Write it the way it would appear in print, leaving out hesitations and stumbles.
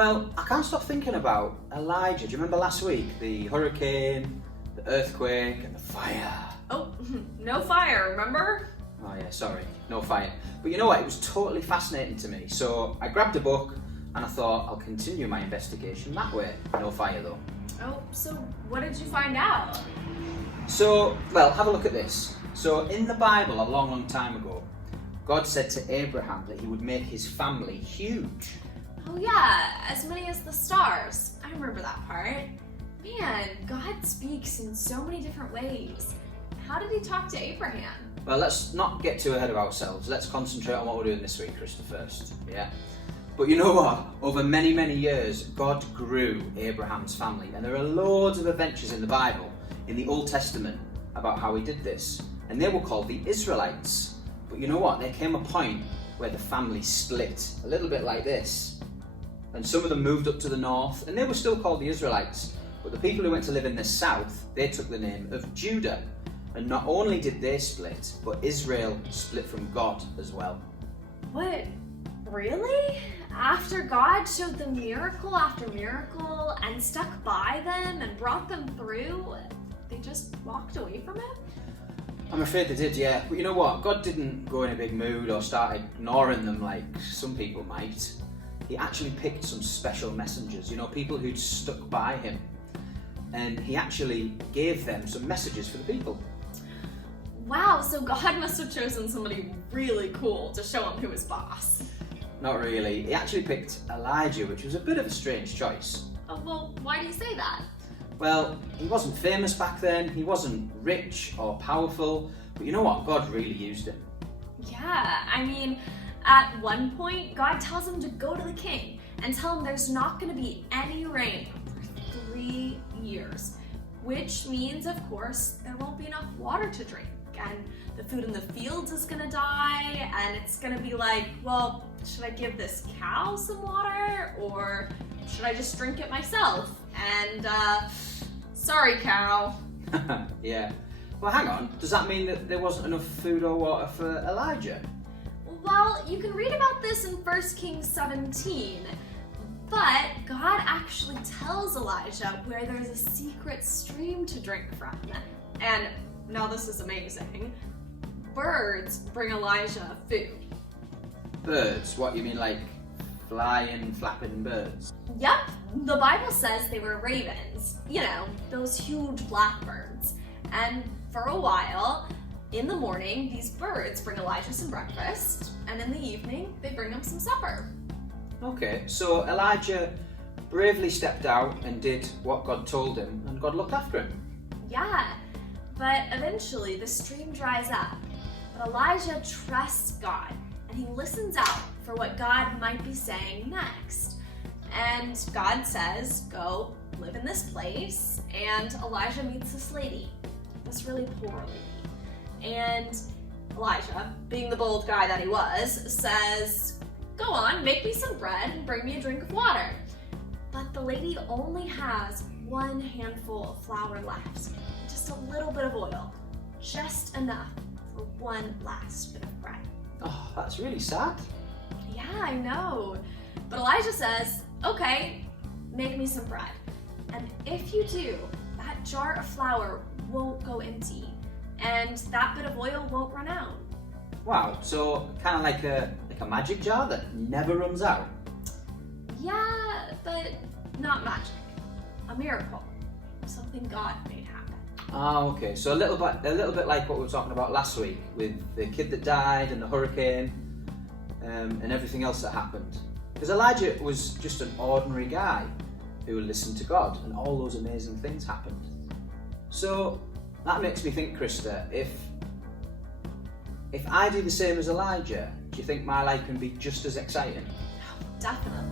Well, I can't stop thinking about Elijah. Do you remember last week? The hurricane, the earthquake, and the fire. Oh, no fire, remember? Oh yeah, sorry, no fire. But you know what, it was totally fascinating to me. So I grabbed a book and I thought I'll continue my investigation that way. No fire though. Oh, so what did you find out? So, well, have a look at this. So in the Bible, a long, long time ago, God said to Abraham that he would make his family huge. Oh yeah, as many as the stars. I remember that part. Man, God speaks in so many different ways. How did he talk to Abraham? Well, let's not get too ahead of ourselves. Let's concentrate on what we're doing this week, Christa, first. Yeah. But you know what? Over many, many years, God grew Abraham's family. And there are loads of adventures in the Bible, in the Old Testament, about how he did this. And they were called the Israelites. But you know what? There came a point where the family split, a little bit like this. And some of them moved up to the north, and they were still called the Israelites. But the people who went to live in the south, they took the name of Judah. And not only did they split, but Israel split from God as well. What? Really? After God showed them miracle after miracle and stuck by them and brought them through, they just walked away from him? I'm afraid they did, yeah. But you know what? God didn't go in a big mood or start ignoring them like some people might. He actually picked some special messengers, people who'd stuck by him. And he actually gave them some messages for the people. Wow, so God must have chosen somebody really cool to show him who was boss. Not really. He actually picked Elijah, which was a bit of a strange choice. Oh, well, why do you say that? Well, he wasn't famous back then, he wasn't rich or powerful, but you know what? God really used him. Yeah, I mean, at one point, God tells him to go to the king and tell him there's not going to be any rain for 3 years, which means, of course, there won't be enough water to drink, and the food in the fields is going to die, and it's going to be like, well, should I give this cow some water, or should I just drink it myself? And, sorry, cow. Yeah. Well, hang on. Does that mean that there wasn't enough food or water for Elijah? Well, you can read about this in 1 Kings 17, but God actually tells Elijah where there's a secret stream to drink from. And now this is amazing. Birds bring Elijah food. Birds? What, you mean like flying, flapping birds? Yep, the Bible says they were ravens. Those huge blackbirds. And for a while, in the morning, these birds bring Elijah some breakfast, and in the evening, they bring him some supper. Okay, so Elijah bravely stepped out and did what God told him, and God looked after him. Yeah, but eventually the stream dries up. But Elijah trusts God, and he listens out for what God might be saying next. And God says, go live in this place, and Elijah meets this lady, this really poor lady. And Elijah, being the bold guy that he was, says, go on, make me some bread and bring me a drink of water. But the lady only has one handful of flour left, just a little bit of oil, just enough for one last bit of bread. Oh, that's really sad. Yeah, I know. But Elijah says, okay, make me some bread. And if you do, that jar of flour won't go empty, and that bit of oil won't run out. Wow, so kind of like a magic jar that never runs out. Yeah, but not magic. A miracle. Something God made happen. Ah, okay. So a little bit like what we were talking about last week with the kid that died and the hurricane, and everything else that happened. Because Elijah was just an ordinary guy who listened to God, and all those amazing things happened. So that makes me think, Christa, if I do the same as Elijah, do you think my life can be just as exciting? Definitely.